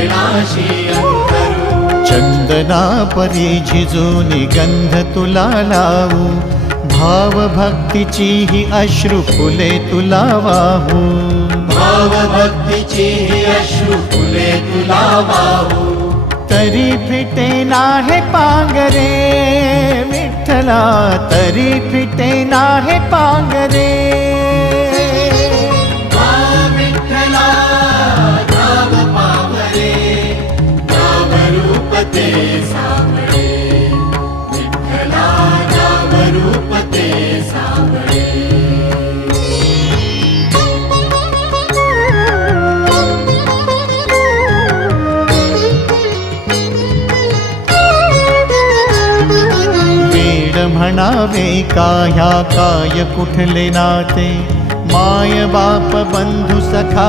चरणाशी अंतरू। चंदना परी झिजूनी गंध तुला लावू, भाव भक्तीची ही अश्रु फुले तुला वाहू। भाव भक्तीची ही अश्रु फुले तुला वाहू। तरी फिटे नाहे पांगरे विठ्ठला, तरी फिटे नाहे पांगरे। विठ्ठला नाम पावरे, नाम रूप ते सावळे। विठ्ठला नाम रूप ते सावळे। म्हणावे काह्या काय कुठले नाते, माय बाप बंधु सखा